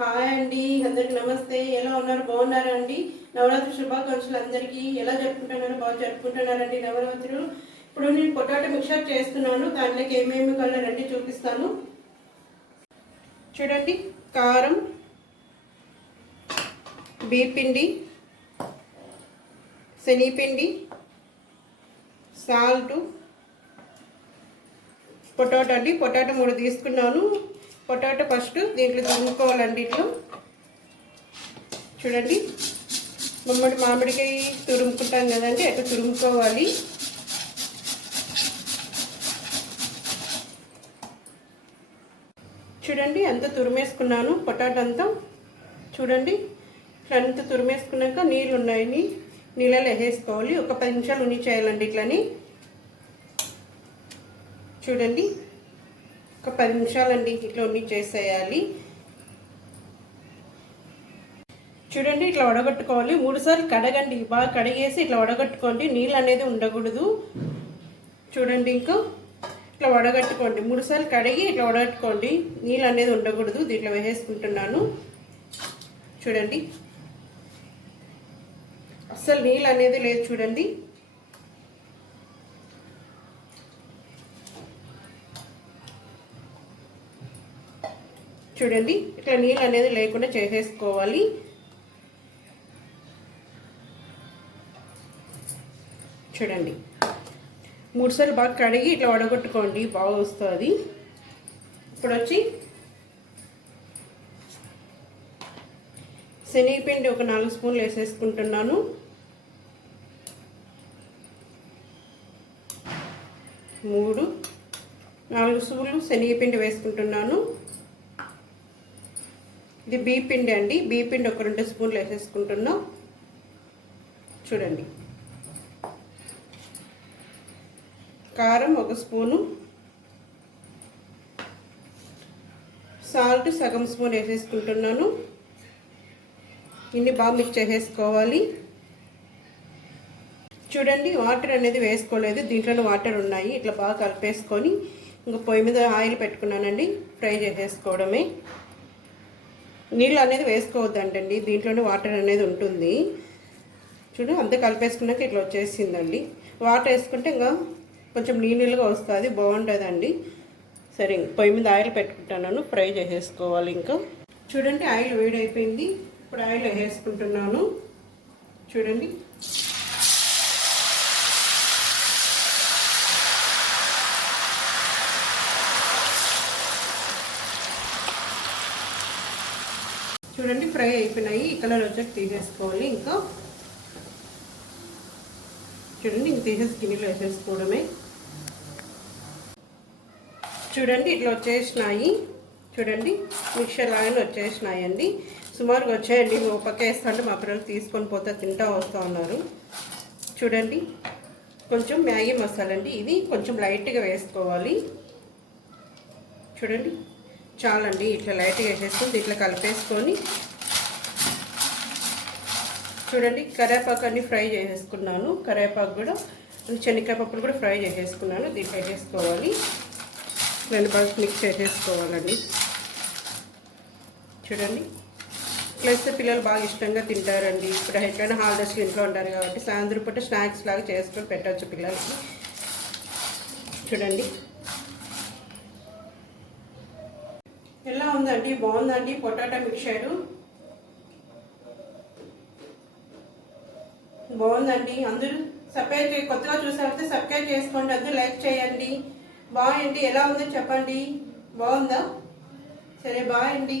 Hi అండి, అందరికి నమస్తే. ఎలా ఉన్నారు? బాగున్నారా అండి? నవరాత్రి శుభాకాంక్షలు అందరికీ. ఎలా జరుపుకుంటున్నారో బాగా జరుపుకుంటున్నారండి నవరాత్రులు. ఇప్పుడు నేను పొటాటో మిక్చర్ చేస్తున్నాను. దాంట్లోకి ఏమేమి కలరండి చూపిస్తాను. చూడండి, కారం, బియ్యపిండి, శనగపిండి, సాల్ట్, పొటాటో అండి. పొటాటో 3 తీసుకున్నాను. పొటాటో ఫస్ట్ దీంట్లో తురుముకోవాలండి. ఇట్లా చూడండి, మామిడికాయ తురుముకుంటాం కదండి, అట్లా తురుముకోవాలి. చూడండి, అంతా తురిమేసుకున్నాను పొటాటో అంతా. చూడండి, అంతా తురిమేసుకున్నాక నీళ్ళు ఉన్నాయి, నీళ్ళలో వేసుకోవాలి. ఒక 10 నిమిషాలు ఉనిచేయాలండి ఇట్లని. చూడండి, ఒక 10 నిమిషాలండి ఇట్లా చేసేయాలి. చూడండి, ఇట్లా వడగట్టుకోవాలి. 3 సార్లు కడగండి, బాగా కడిగేసి ఇట్లా వడగట్టుకోండి. నీళ్ళు అనేది ఉండకూడదు. చూడండి, ఇంకా ఇట్లా వడగట్టుకోండి. 3 సార్లు కడిగి ఇట్లా వడగట్టుకోండి. నీళ్ళు అనేది ఉండకూడదు. దీంట్లో వేసేసుకుంటున్నాను. చూడండి, అస్సలు నీళ్ళు అనేది లేదు. చూడండి, చూడండి, ఇట్లా నీళ్ళు అనేది లేకుండా చేసేసుకోవాలి. చూడండి, 3 సార్లు బాగా కడిగి ఇట్లా వడగొట్టుకోండి, బాగా వస్తుంది. ఇప్పుడు వచ్చి శనగపిండి ఒక 4 స్పూన్లు వేసేసుకుంటున్నాను. 4 స్పూన్లు శనగపిండి వేసుకుంటున్నాను. ఇది బియ్యపిండి అండి. బియ్యపిండి ఒక 2 స్పూన్లు వేసేసుకుంటున్నాం. చూడండి, కారం 1 స్పూను, సాల్ట్ సగం స్పూన్ వేసేసుకుంటున్నాను. ఇన్ని బాగా మిక్స్ చేసేసుకోవాలి. చూడండి, వాటర్ అనేది వేసుకోలేదు, దీంట్లోనే వాటర్ ఉన్నాయి. ఇట్లా బాగా కలిపేసుకొని ఇంకా పొయ్యి మీద ఆయిల్ పెట్టుకున్నానండి. ఫ్రై చేసేసుకోవడమే. నీళ్ళు అనేది వేసుకోవద్దంటండి, దీంట్లోనే వాటర్ అనేది ఉంటుంది. చూడు, అంతా కలిపేసుకున్నాక ఇట్లా వచ్చేసిందండి. వాటర్ వేసుకుంటే ఇంకా కొంచెం నీళ్ళుగా వస్తుంది, బాగుంటుందండి. సరే, పొయ్యి మీద ఆయిల్ పెట్టుకుంటున్నాను. ఫ్రై చేసేసుకోవాలి. ఇంకా చూడండి, ఆయిల్ వేడైపోయింది. ఇప్పుడు ఆయిల్ వేసుకుంటున్నాను. చూడండి, చూడండి, ఫ్రై అయిపోయినాయి. ఈ కలర్ వచ్చాక తీసేసుకోవాలి. ఇంకా చూడండి, ఇంక తీసేసి గిన్నెలో వేసేసుకోవడమే. చూడండి, ఇట్లా వచ్చేసినాయి. చూడండి, మిక్చర్ లాగానే వచ్చేసినాయండి. సుమారుగా వచ్చాయండి. ఒక పక్క వేస్తుంటే మా పిల్లలు తీసుకొని పోతే తింటూ వస్తూ ఉన్నారు. చూడండి, కొంచెం మ్యాగీ మసాలా అండి. ఇది కొంచెం లైట్గా వేసుకోవాలి. చూడండి, చాలండి. ఇట్లా లైట్గా వేసేసుకొని ఇట్లా కలిపేసుకొని చూడండి, కరివేపాకు అన్ని ఫ్రై చేసేసుకున్నాను. కరివేపాకు కూడా, శనగకాయ పప్పులు కూడా ఫ్రై చేసేసుకున్నాను. దీంట్లో వేసేసుకోవాలి. నేను బాగా మిక్స్ చేసేసుకోవాలండి. చూడండి, ప్లస్ పిల్లలు బాగా ఇష్టంగా తింటారండి. ఇప్పుడు ఎట్లయినా హాలిడేస్కి ఇంట్లో ఉంటారు కాబట్టి సాయంత్రం పూట స్నాక్స్ లాగా చేసుకొని పెట్టవచ్చు పిల్లలకి. చూడండి, ఎలా ఉందండి? బాగుందండి పొటాటో మిక్చరు. బాగుందండి. అందరూ సబ్స్క్రైబ్ కొత్తగా చూసారైతే సబ్స్క్రైబ్ చేసుకోండి. అందరూ లైక్ చేయండి. బాయ్ అండి. ఎలా ఉందని చెప్పండి. బాగుందా? సరే, బాయ్ అండి.